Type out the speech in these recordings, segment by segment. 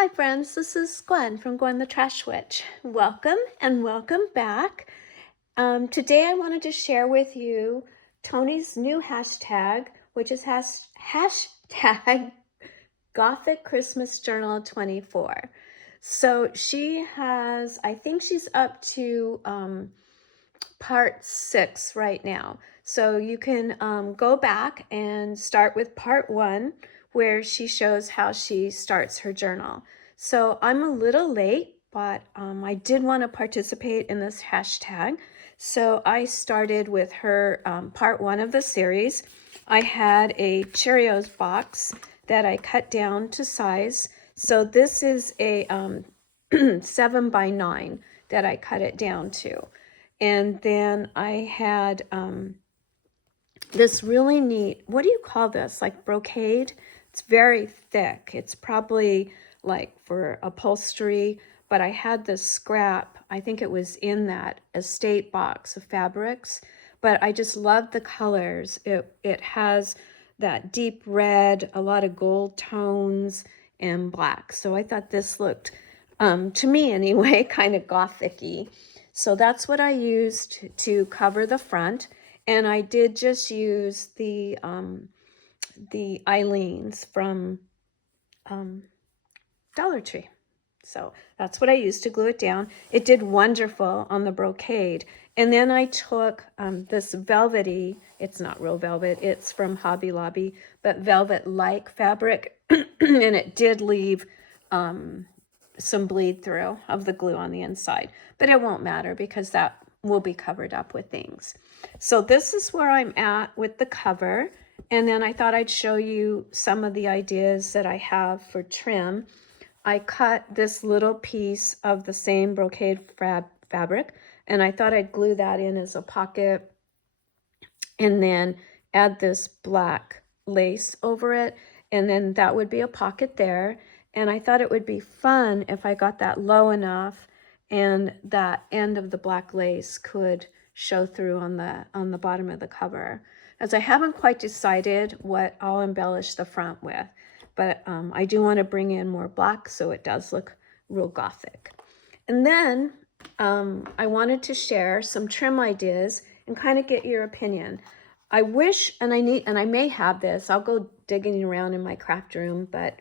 Hi friends, this is Gwen from Gwen the Trash Witch. Welcome and welcome back. Today I wanted to share with you Tony's new hashtag, which is hashtag Gothic Christmas Journal 24. So she has, I think she's up to part 6 right now. So you can go back and start with part 1, where she shows how she starts her journal. So I'm a little late, but I did want to participate in this hashtag. So I started with her part 1 of the series. I had a Cheerios box that I cut down to size. So this is a 7 by 9 that I cut it down to. And then I had this really neat, what do you call this? Like brocade? It's very thick. It's probably like for upholstery, but I had this scrap. I think it was in that estate box of fabrics, but I just love the colors. It has that deep red, a lot of gold tones, and black. So I thought this looked, to me anyway, kind of gothic-y. So that's what I used to cover the front. And I did just use the Eileen's from Dollar Tree. So that's what I used to glue it down. It did wonderful on the brocade. And then I took this velvety, it's not real velvet, it's from Hobby Lobby, but velvet-like fabric. And it did leave some bleed through of the glue on the inside. But it won't matter because that will be covered up with things. So this is where I'm at with the cover. And then I thought I'd show you some of the ideas that I have for trim. I cut this little piece of the same brocade fabric, and I thought I'd glue that in as a pocket and then add this black lace over it, and then that would be a pocket there. And I thought it would be fun if I got that low enough and that end of the black lace could show through on the bottom of the cover. As I haven't quite decided what I'll embellish the front with, but I do want to bring in more black so it does look real gothic. And then I wanted to share some trim ideas and kind of get your opinion. I wish, and I may have this, I'll go digging around in my craft room, but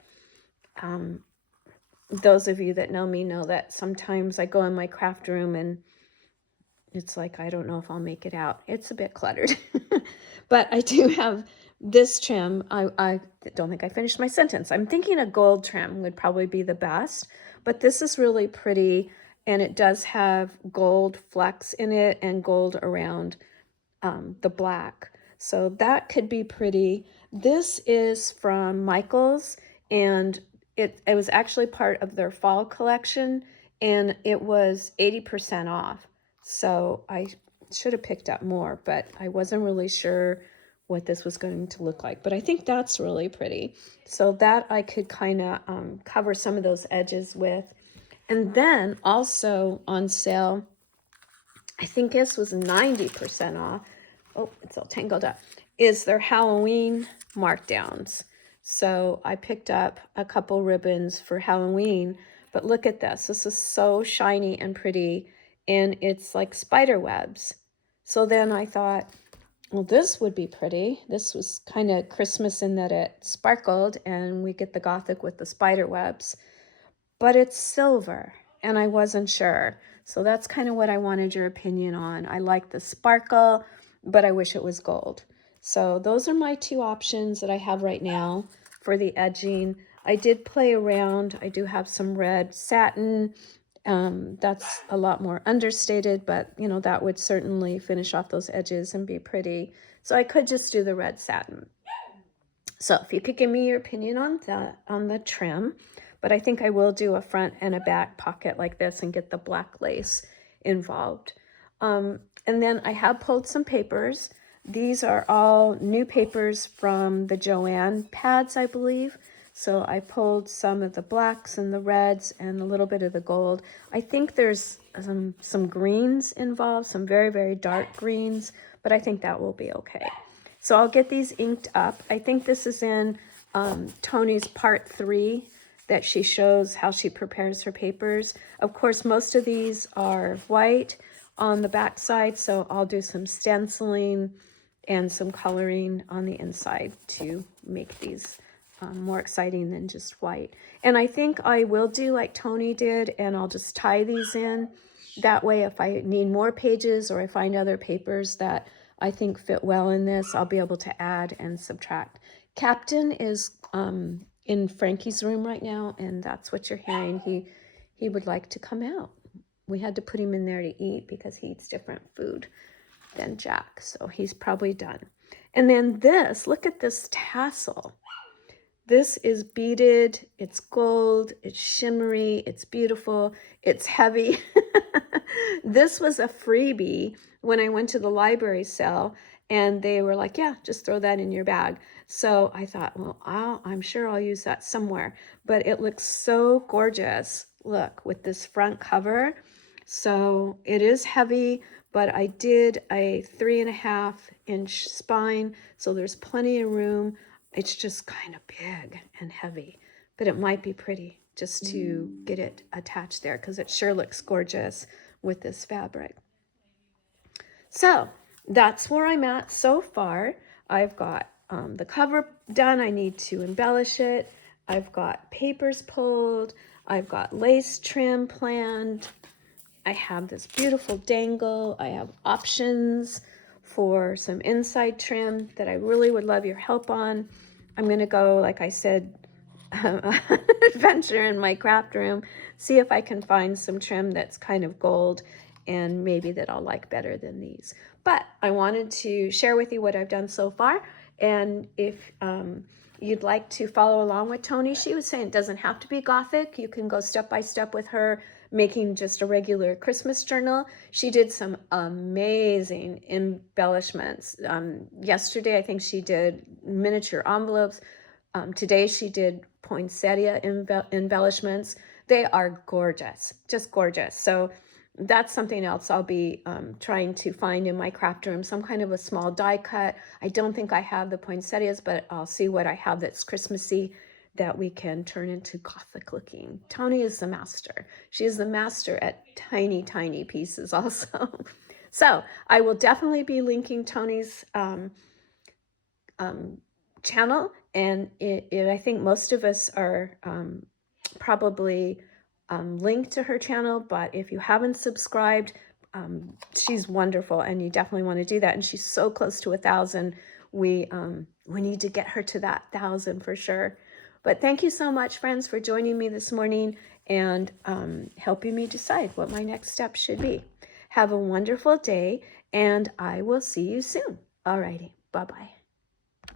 those of you that know me know that sometimes I go in my craft room and it's like, I don't know if I'll make it out. It's a bit cluttered. But I do have this trim. I don't think I finished my sentence. I'm thinking a gold trim would probably be the best, but this is really pretty, and it does have gold flecks in it and gold around the black. So that could be pretty. This is from Michael's, and it was actually part of their fall collection, and it was 80% off. So I should have picked up more, but I wasn't really sure what this was going to look like. But I think that's really pretty. So that I could kind of cover some of those edges with. And then also on sale, I think this was 90% off. Oh, it's all tangled up. Is their Halloween markdowns. So I picked up a couple ribbons for Halloween, but look at this. This is so shiny and pretty, and it's like spider webs. So then I thought, well, this would be pretty. This was kind of Christmas in that it sparkled, and we get the gothic with the spider webs, but it's silver, and I wasn't sure. So that's kind of what I wanted your opinion on. I like the sparkle, but I wish it was gold. So those are my two options that I have right now for the edging. I did play around. I do have some red satin. That's a lot more understated, but you know, that would certainly finish off those edges and be pretty. So I could just do the red satin. So if you could give me your opinion on the trim, but I think I will do a front and a back pocket like this and get the black lace involved. And then I have pulled some papers. These are all new papers from the Joanne pads, I believe. So I pulled some of the blacks and the reds and a little bit of the gold. I think there's some greens involved, some very, very dark greens, but I think that will be okay. So I'll get these inked up. I think this is in Tony's part 3 that she shows how she prepares her papers. Of course, most of these are white on the back side, so I'll do some stenciling and some coloring on the inside to make these more exciting than just white. And I think I will do like Tony did, and I'll just tie these in. That way, if I need more pages or I find other papers that I think fit well in this, I'll be able to add and subtract. Captain is in Frankie's room right now, and that's what you're hearing. He would like to come out. We had to put him in there to eat because he eats different food than Jack, so he's probably done. And then this, look at this tassel. This is beaded, it's gold, it's shimmery, it's beautiful, it's heavy. This was a freebie when I went to the library sale, and they were like, yeah, just throw that in your bag. So I thought, well, I'm sure I'll use that somewhere. But it looks so gorgeous, look, with this front cover. So it is heavy, but I did a 3.5-inch spine, so there's plenty of room. It's just kind of big and heavy, but it might be pretty just to get it attached there because it sure looks gorgeous with this fabric. So that's where I'm at so far. I've got the cover done. I need to embellish it. I've got papers pulled. I've got lace trim planned. I have this beautiful dangle. I have options for some inside trim that I really would love your help on. I'm going to go, like I said, adventure in my craft room, see if I can find some trim that's kind of gold and maybe that I'll like better than these. But I wanted to share with you what I've done so far. And if you'd like to follow along with Tony, she was saying it doesn't have to be Gothic. You can go step by step with her, making just a regular Christmas journal. She did some amazing embellishments. Yesterday, I think she did miniature envelopes. Today, she did poinsettia embellishments. They are gorgeous, just gorgeous. So that's something else I'll be trying to find in my craft room, some kind of a small die cut. I don't think I have the poinsettias, but I'll see what I have that's Christmassy that we can turn into Gothic looking. Tony is the master. She is the master at tiny, tiny pieces also. So I will definitely be linking Tony's channel, and I think most of us are probably linked to her channel, but if you haven't subscribed, she's wonderful and you definitely want to do that. And she's so close to 1,000. We need to get her to that 1,000 for sure. But thank you so much, friends, for joining me this morning and helping me decide what my next step should be. Have a wonderful day, and I will see you soon. Alrighty, bye-bye.